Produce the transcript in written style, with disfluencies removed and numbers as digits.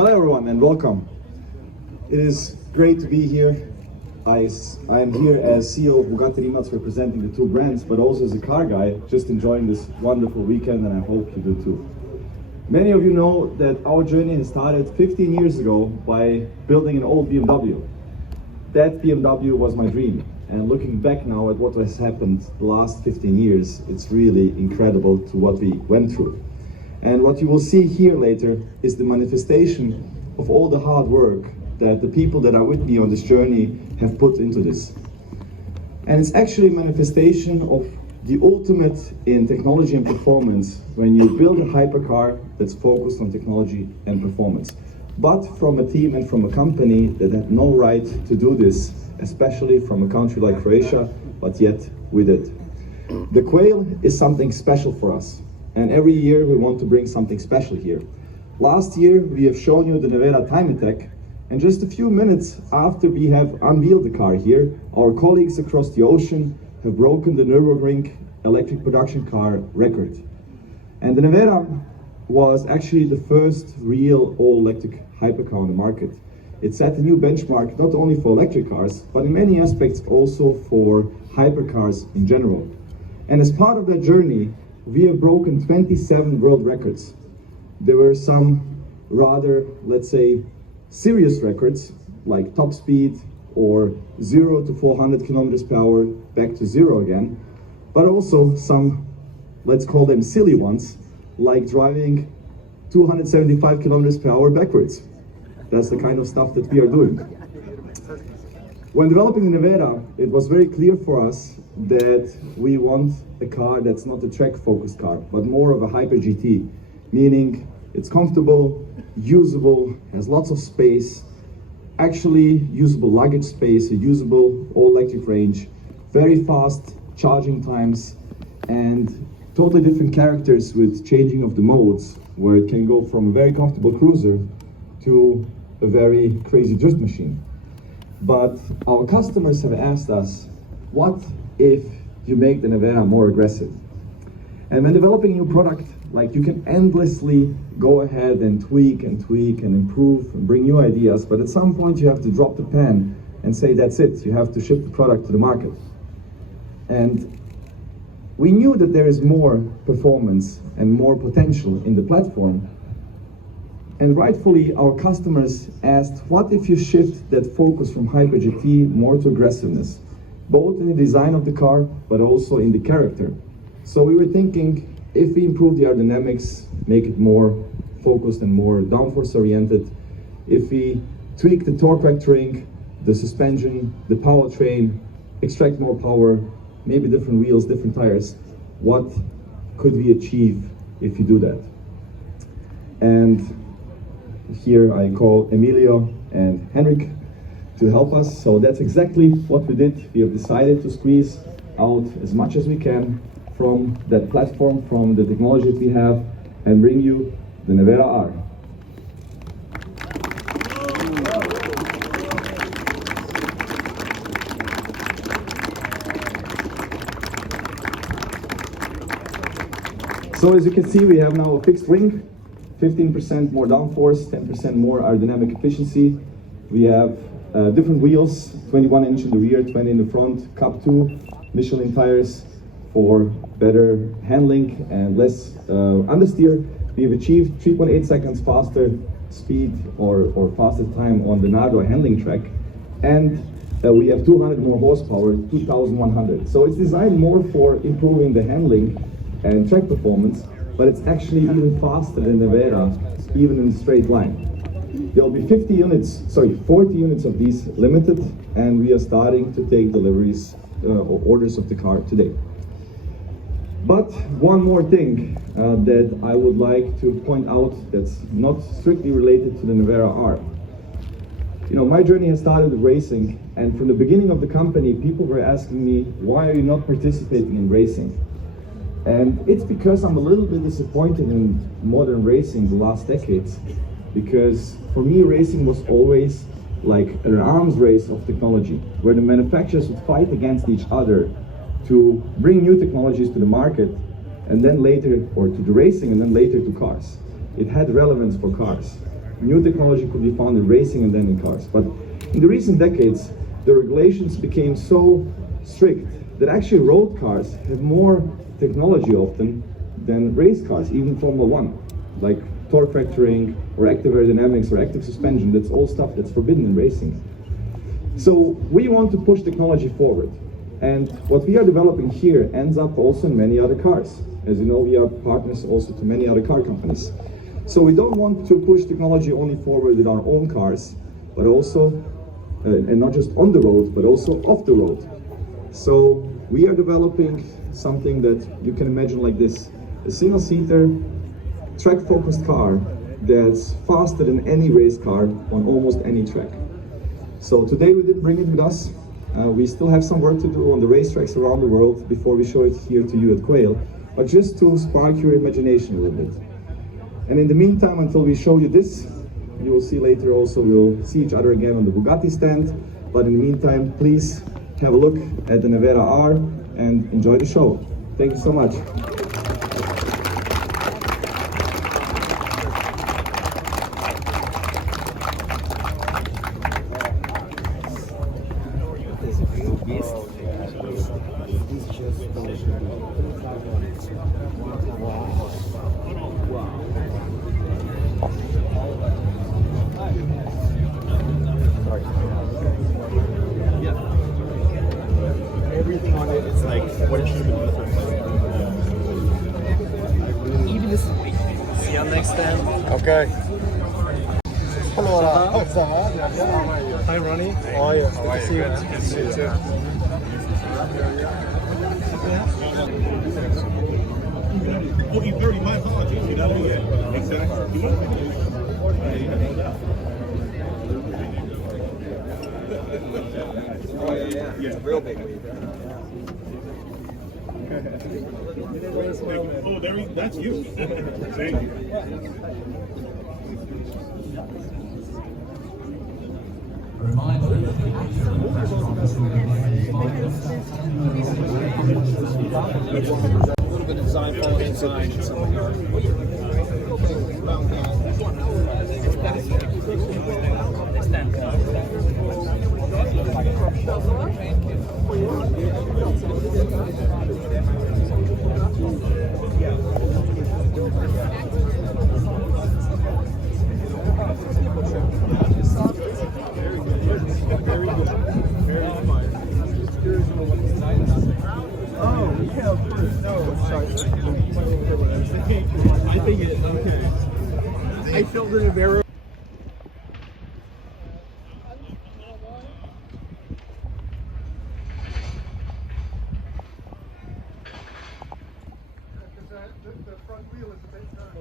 Hello everyone and welcome. It is great to be here. I am here as CEO of Bugatti Rimac representing the two brands, but also as a car guy, just enjoying this wonderful weekend, and I hope you do too. Many of you know that our journey has started 15 years ago by building an old BMW. That BMW was my dream, and looking back now at what has happened the last 15 years, it's really incredible to what we went through. And what you will see here later is the manifestation of all the hard work that the people that are with me on this journey have put into this. And it's actually a manifestation of the ultimate in technology and performance when you build a hypercar that's focused on technology and performance. But from a team and from a company that had no right to do this, especially from a country like Croatia, but yet we did. The Quail is something special for us. And every year we want to bring something special here. Last year we have shown you the Nevera Time Attack, and just a few minutes after we have unveiled the car here, our colleagues across the ocean have broken the Nürburgring electric production car record. And the Nevera was actually the first real all-electric hypercar on the market. It set a new benchmark not only for electric cars, but in many aspects also for hypercars in general. And as part of that journey, we have broken 27 world records. There were some rather, let's say, serious records, like top speed or 0 to 400 kilometers per hour, back to 0 again, but also some, let's call them silly ones, like driving 275 kilometers per hour backwards. That's the kind of stuff that we are doing. When developing the Nevera, it was very clear for us that we want a car that's not a track-focused car, but more of a hyper GT, meaning it's comfortable, usable, has lots of space, actually usable luggage space, a usable all-electric range, very fast charging times, and totally different characters with changing of the modes, where it can go from a very comfortable cruiser to a very crazy drift machine. But our customers have asked us, what if you make the Nevera more aggressive? And when developing a new product, like, you can endlessly go ahead and tweak and improve and bring new ideas, but at some point you have to drop the pen and say that's it, you have to ship the product to the market. And we knew that there is more performance and more potential in the platform. And rightfully, our customers asked, what if you shift that focus from Hyper GT more to aggressiveness, both in the design of the car, but also in the character? So we were thinking, if we improve the aerodynamics, make it more focused and more downforce oriented, if we tweak the torque vectoring, the suspension, the powertrain, extract more power, maybe different wheels, different tires, what could we achieve if you do that? And here I call Emilio and Henrik to help us. So that's exactly what we did. We have decided to squeeze out as much as we can from that platform, from the technology that we have, and bring you the Nevera R. So as you can see, we have now a fixed wing, 15% more downforce, 10% more aerodynamic efficiency. We have different wheels, 21 inch in the rear, 20 in the front, Cup 2, Michelin tires for better handling and less understeer. We've achieved 3.8 seconds faster speed or faster time on the Nardo handling track, and we have 200 more horsepower, 2,100. So it's designed more for improving the handling and track performance, but it's actually even faster than the Nevera, even in a straight line. There'll be 40 units of these limited, and we are starting to take deliveries or orders of the car today. But one more thing that I would like to point out that's not strictly related to the Nevera R. You know, my journey has started with racing, and from the beginning of the company, people were asking me, why are you not participating in racing? And it's because I'm a little bit disappointed in modern racing the last decades, because for me racing was always like an arms race of technology, where the manufacturers would fight against each other to bring new technologies to the market, and then later, or to the racing, and then later to cars. It had relevance for cars. new technology could be found in racing and then in cars. But in the recent decades, the regulations became so strict that actually road cars have more technology often than race cars, even Formula One, like torque vectoring or active aerodynamics or active suspension. That's all stuff that's forbidden in racing. So we want to push technology forward. And what we are developing here ends up also in many other cars. As you know, we are partners also to many other car companies. So we don't want to push technology only forward with our own cars, but also, and not just on the road, but also off the road. So we are developing something that you can imagine like this: a single-seater, track-focused car that's faster than any race car on almost any track. So today we didn't bring it with us. We still have some work to do on the racetracks around the world before we show it here to you at Quail, but just to spark your imagination a little bit. And in the meantime, until we show you this, you will see later also, we'll see each other again on the Bugatti stand. But in the meantime, please have a look at the Nevera R and enjoy the show. Thank you so much. Everything on it is like what it should be. Even this is weight. See you next time. Okay. Allora, oh, ça va? Hi Ronnie. How are you? Good to see you. Good to see you too. Oh, you 30, my apologies. You know, yeah, exactly. Oh yeah, it's a real big week. Oh, that's you. Thank you. Reminder that the actual restaurants will begin A little bit of design, following design. I think it, okay. I filled in a very... The front wheel is a bit turned.